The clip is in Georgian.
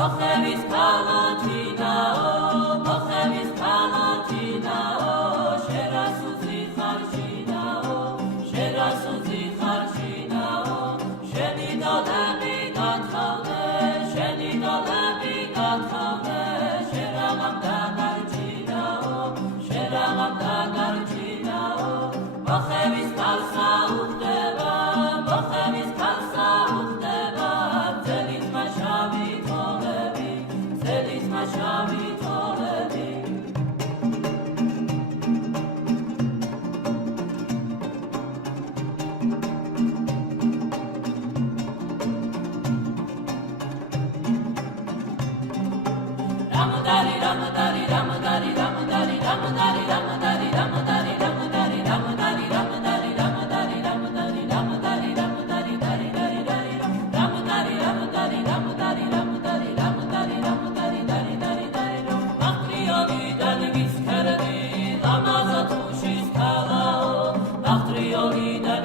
მოხევის ქალოთინაო, მოხევის ქალოთინაო, შერასუძი ხარშინაო, შერასუძი ხარშინაო, შენი ნოლები გათხავდე, შენი ნოლები გათხავდე, შერაღამ დაგარჩინაო, შერაღამ დაგარჩინაო, მოხევის ქალსა უხდება, მოხევის ქალსა უხდება, ძელით მაშავი შავი თოლები რამოდარი რამოდარი რამოდარი რამოდარი რამოდარი რამოდარი რამოდარი რამოდარი რამოდარი რამოდარი რამოდარი რამოდარი რამოდარი რამოდარი დარი დარი დარი რამოდარი რამოდარი რამოდარი რამოდარი რამოდარი რამოდარი დარი დარი დარი ბახტრიოლიდან გისქერდი ლამაზად უშის ქალაო ბახტრიოლიდან